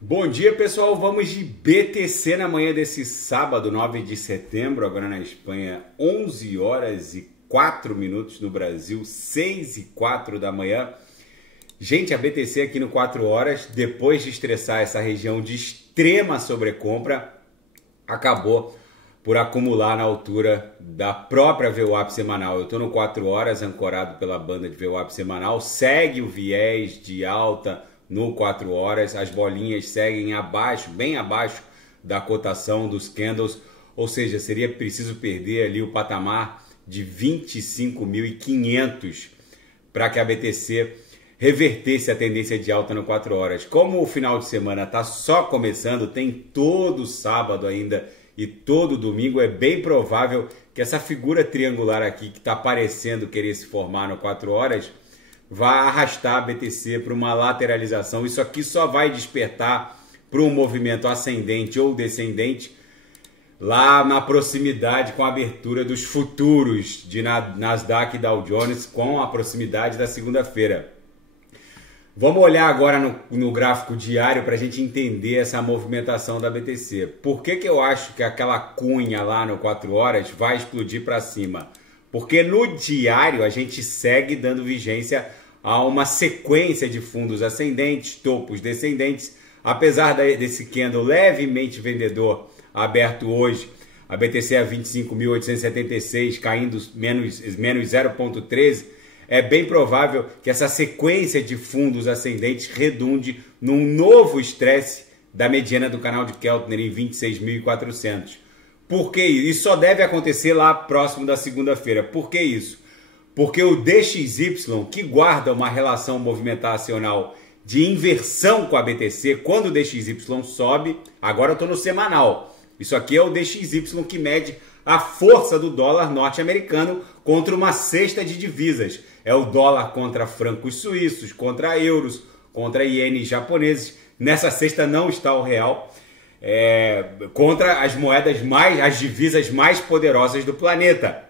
Bom dia, pessoal. Vamos de BTC na manhã desse sábado, 9 de setembro, agora na Espanha, 11 horas e 4 minutos, no Brasil, 6 e 4 da manhã. Gente, a BTC aqui no 4 horas, depois de estressar essa região de extrema sobrecompra, acabou por acumular na altura da própria VWAP semanal. Eu estou no 4 horas, ancorado pela banda de VWAP semanal, segue o viés de alta no 4 horas, as bolinhas seguem abaixo, bem abaixo da cotação dos candles, ou seja, seria preciso perder ali o patamar de 25.500 para que a BTC revertesse a tendência de alta no 4 horas. Como o final de semana está só começando, tem todo sábado ainda e todo domingo, é bem provável que essa figura triangular aqui que está parecendo querer se formar no 4 horas vai arrastar a BTC para uma lateralização. Isso aqui só vai despertar para um movimento ascendente ou descendente lá na proximidade com a abertura dos futuros de Nasdaq e Dow Jones, com a proximidade da segunda-feira. Vamos olhar agora no gráfico diário para a gente entender essa movimentação da BTC. Por que eu acho que aquela cunha lá no 4 horas vai explodir para cima? Porque no diário a gente segue dando vigência a uma sequência de fundos ascendentes, topos descendentes. Apesar desse candle levemente vendedor aberto hoje, a BTC a 25.876, caindo menos 0,13, é bem provável que essa sequência de fundos ascendentes redunde num novo estresse da mediana do canal de Keltner em 26.400. Por que isso? Isso só deve acontecer lá próximo da segunda-feira. Por que isso? Porque o DXY, que guarda uma relação movimentacional de inversão com a BTC, quando o DXY sobe, agora eu estou no semanal. Isso aqui é o DXY que mede a força do dólar norte-americano contra uma cesta de divisas. É o dólar contra francos suíços, contra euros, contra ienes japoneses. Nessa cesta não está o real. Contra as moedas as divisas mais poderosas do planeta.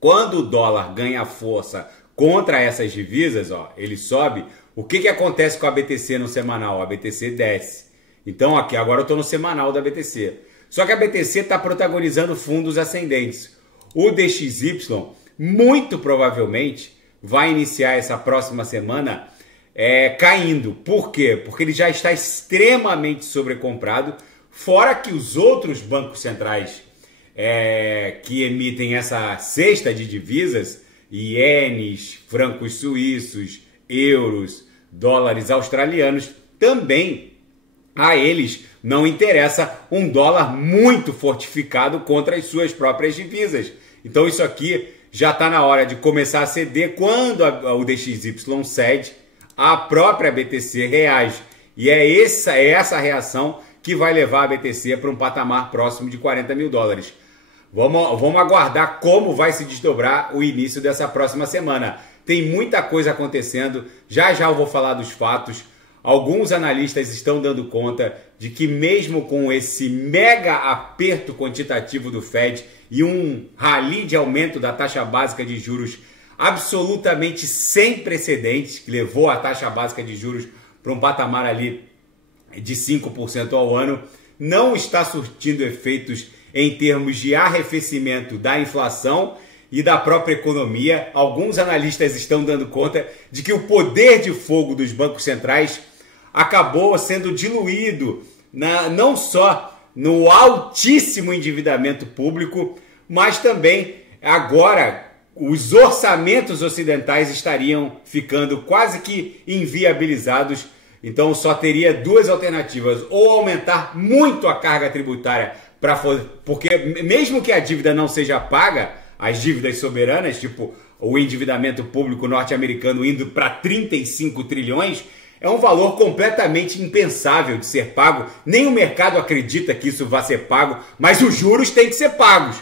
Quando o dólar ganha força contra essas divisas, ele sobe, o que acontece com a BTC no semanal? A BTC desce. Então aqui agora eu estou no semanal da BTC. Só que a BTC está protagonizando fundos ascendentes. O DXY muito provavelmente vai iniciar essa próxima semana caindo. Por quê? Porque ele já está extremamente sobrecomprado. Fora que os outros bancos centrais que emitem essa cesta de divisas, ienes, francos suíços, euros, dólares australianos, também a eles não interessa um dólar muito fortificado contra as suas próprias divisas. Então isso aqui já está na hora de começar a ceder. Quando o DXY cede, a própria BTC reage. E é essa reação que vai levar a BTC para um patamar próximo de 40 mil dólares. Vamos aguardar como vai se desdobrar o início dessa próxima semana. Tem muita coisa acontecendo, já eu vou falar dos fatos. Alguns analistas estão dando conta de que mesmo com esse mega aperto quantitativo do Fed e um rally de aumento da taxa básica de juros absolutamente sem precedentes, que levou a taxa básica de juros para um patamar ali de 5% ao ano, não está surtindo efeitos em termos de arrefecimento da inflação e da própria economia. Alguns analistas estão dando conta de que o poder de fogo dos bancos centrais acabou sendo diluído não só no altíssimo endividamento público, mas também agora os orçamentos ocidentais estariam ficando quase que inviabilizados. Então só teria duas alternativas: ou aumentar muito a carga tributária, porque mesmo que a dívida não seja paga, as dívidas soberanas, tipo o endividamento público norte-americano indo para 35 trilhões, é um valor completamente impensável de ser pago. Nem o mercado acredita que isso vai ser pago, mas os juros têm que ser pagos.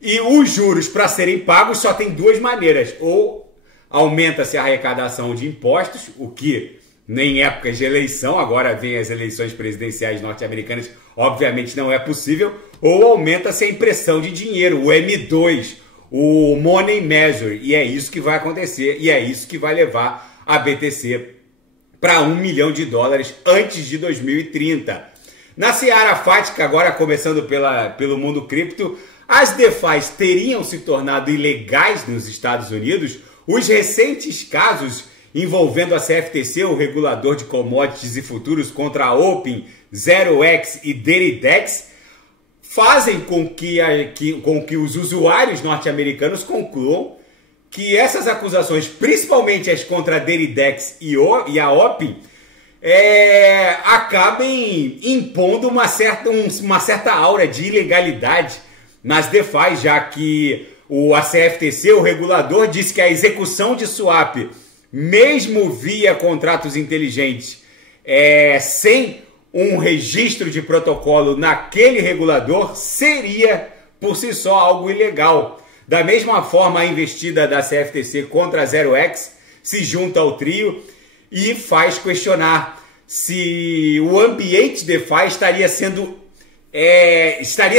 E os juros, para serem pagos, só tem duas maneiras: ou aumenta-se a arrecadação de impostos, o que em épocas de eleição, agora vem as eleições presidenciais norte-americanas, obviamente não é possível, ou aumenta-se a impressão de dinheiro, o M2, o Money Measure, e é isso que vai acontecer, e é isso que vai levar a BTC para $1 milhão antes de 2030. Na seara fática, agora começando pelo mundo cripto, as DeFis teriam se tornado ilegais nos Estados Unidos. Os recentes casos envolvendo a CFTC, o regulador de commodities e futuros, contra a Open, 0x e DiriDex, fazem com que os usuários norte-americanos concluam que essas acusações, principalmente as contra a DiriDex e a Open, acabem impondo uma certa aura de ilegalidade nas DeFi, já que a CFTC, o regulador, disse que a execução de swap, mesmo via contratos inteligentes, sem um registro de protocolo naquele regulador, seria por si só algo ilegal. Da mesma forma, a investida da CFTC contra a 0x se junta ao trio e faz questionar se o ambiente DeFi estaria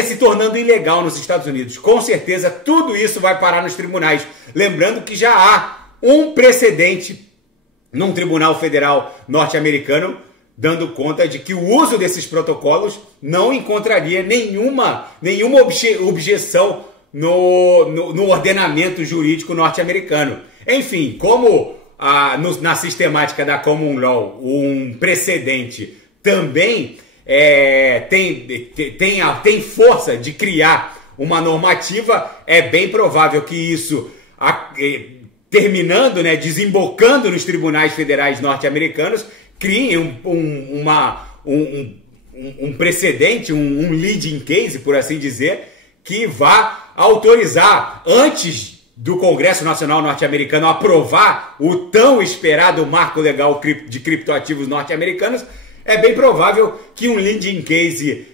se tornando ilegal nos Estados Unidos. Com certeza, tudo isso vai parar nos tribunais. Lembrando que já há um precedente num tribunal federal norte-americano dando conta de que o uso desses protocolos não encontraria nenhuma objeção no ordenamento jurídico norte-americano. Enfim, como na sistemática da Common Law um precedente também tem força de criar uma normativa, é bem provável que isso, terminando, desembocando nos tribunais federais norte-americanos, crie um precedente, um leading case, por assim dizer, que vá autorizar, antes do Congresso Nacional norte-americano aprovar o tão esperado marco legal de criptoativos norte-americanos. É bem provável que um leading case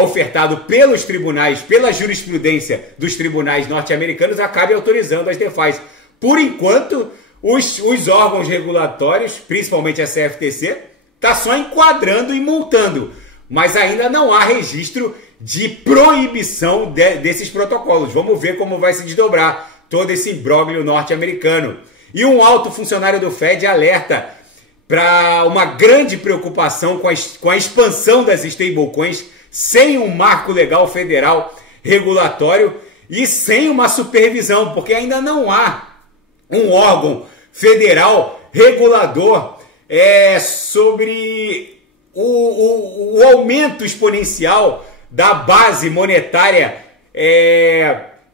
ofertado pelos tribunais, pela jurisprudência dos tribunais norte-americanos, acabe autorizando as DeFis. Por enquanto, os órgãos regulatórios, principalmente a CFTC, está só enquadrando e multando, mas ainda não há registro de proibição desses protocolos. Vamos ver como vai se desdobrar todo esse imbróglio norte-americano. E um alto funcionário do Fed alerta para uma grande preocupação com a expansão das stablecoins sem um marco legal federal regulatório e sem uma supervisão, porque ainda não há um órgão federal regulador sobre o aumento exponencial da base monetária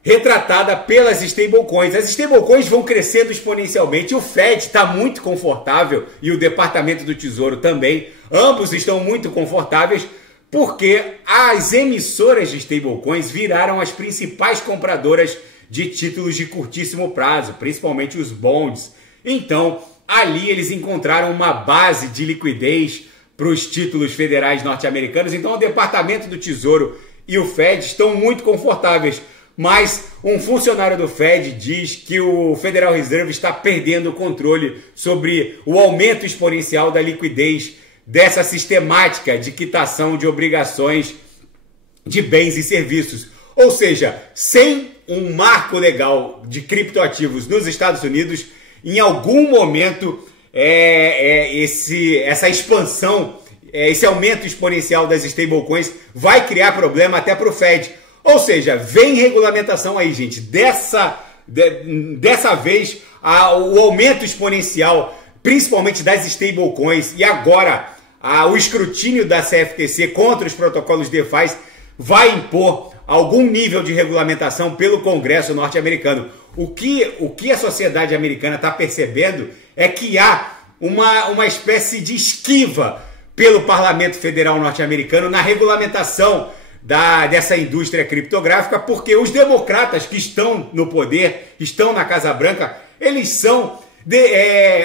retratada pelas stablecoins. As stablecoins vão crescendo exponencialmente. O Fed está muito confortável e o Departamento do Tesouro também. Ambos estão muito confortáveis porque as emissoras de stablecoins viraram as principais compradoras de títulos de curtíssimo prazo, principalmente os bonds. Então, ali eles encontraram uma base de liquidez para os títulos federais norte-americanos. Então, o Departamento do Tesouro e o Fed estão muito confortáveis. Mas um funcionário do Fed diz que o Federal Reserve está perdendo o controle sobre o aumento exponencial da liquidez dessa sistemática de quitação de obrigações de bens e serviços. Ou seja, sem um marco legal de criptoativos nos Estados Unidos, em algum momento essa expansão, esse aumento exponencial das stablecoins vai criar problema até para o Fed. Ou seja, vem regulamentação aí, gente. Dessa vez, o aumento exponencial, principalmente das stablecoins, e agora o escrutínio da CFTC contra os protocolos DeFi vai impor algum nível de regulamentação pelo Congresso norte-americano. O que a sociedade americana está percebendo é que há uma espécie de esquiva pelo Parlamento Federal norte-americano na regulamentação dessa indústria criptográfica, porque os democratas que estão no poder, estão na Casa Branca, eles são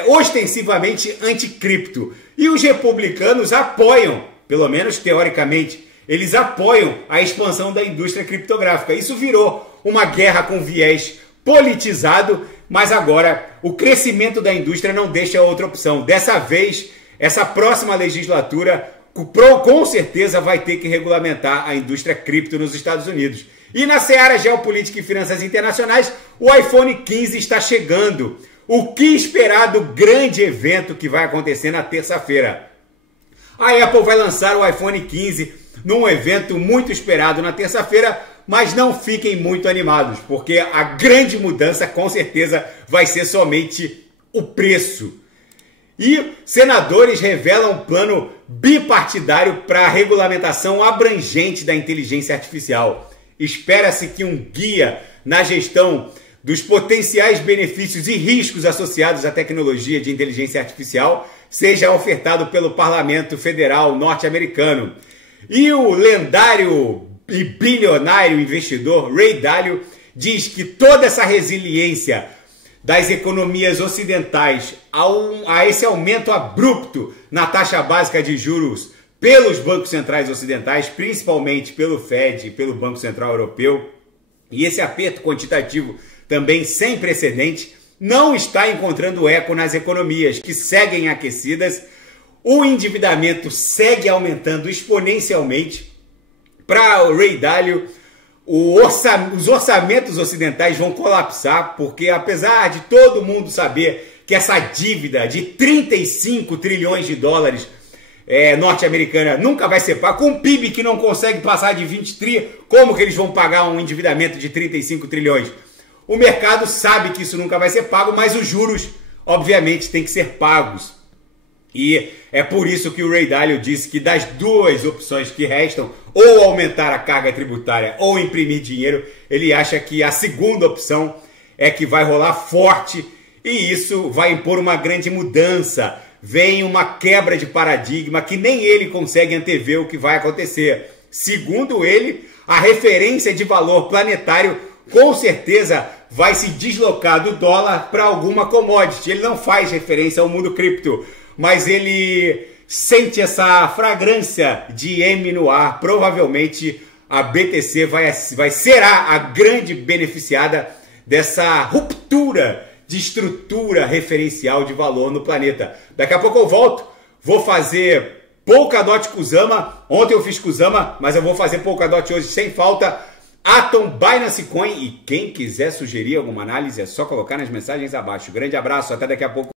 ostensivamente anticripto. E os republicanos apoiam, pelo menos teoricamente, eles apoiam a expansão da indústria criptográfica. Isso virou uma guerra com viés politizado, mas agora o crescimento da indústria não deixa outra opção. Dessa vez, essa próxima legislatura com certeza vai ter que regulamentar a indústria cripto nos Estados Unidos. E na seara geopolítica e finanças internacionais, o iPhone 15 está chegando. O que esperar do grande evento que vai acontecer na terça-feira? A Apple vai lançar o iPhone 15 num evento muito esperado na terça-feira, mas não fiquem muito animados, porque a grande mudança com certeza vai ser somente o preço. E senadores revelam um plano bipartidário para a regulamentação abrangente da inteligência artificial. Espera-se que um guia na gestão dos potenciais benefícios e riscos associados à tecnologia de inteligência artificial seja ofertado pelo Parlamento Federal norte-americano. E o lendário e bilionário investidor Ray Dalio diz que toda essa resiliência das economias ocidentais a esse aumento abrupto na taxa básica de juros pelos bancos centrais ocidentais, principalmente pelo Fed e pelo Banco Central Europeu, e esse aperto quantitativo também sem precedente, não está encontrando eco nas economias que seguem aquecidas. O endividamento segue aumentando exponencialmente. Para o Ray Dalio, os orçamentos ocidentais vão colapsar, porque apesar de todo mundo saber que essa dívida de 35 trilhões de dólares norte-americana nunca vai ser paga, com um PIB que não consegue passar de 20 tri, como que eles vão pagar um endividamento de 35 trilhões? O mercado sabe que isso nunca vai ser pago, mas os juros, obviamente, têm que ser pagos. E é por isso que o Ray Dalio disse que das duas opções que restam, ou aumentar a carga tributária ou imprimir dinheiro, ele acha que a segunda opção é que vai rolar forte e isso vai impor uma grande mudança. Vem uma quebra de paradigma que nem ele consegue antever o que vai acontecer. Segundo ele, a referência de valor planetário com certeza vai se deslocar do dólar para alguma commodity. Ele não faz referência ao mundo cripto, mas ele sente essa fragrância de M no ar. Provavelmente a BTC será a grande beneficiada dessa ruptura de estrutura referencial de valor no planeta. Daqui a pouco eu volto, vou fazer Polkadot Kusama. Ontem eu fiz Kusama, mas eu vou fazer Polkadot hoje sem falta. Atom, Binance Coin, e quem quiser sugerir alguma análise é só colocar nas mensagens abaixo. Grande abraço, até daqui a pouco.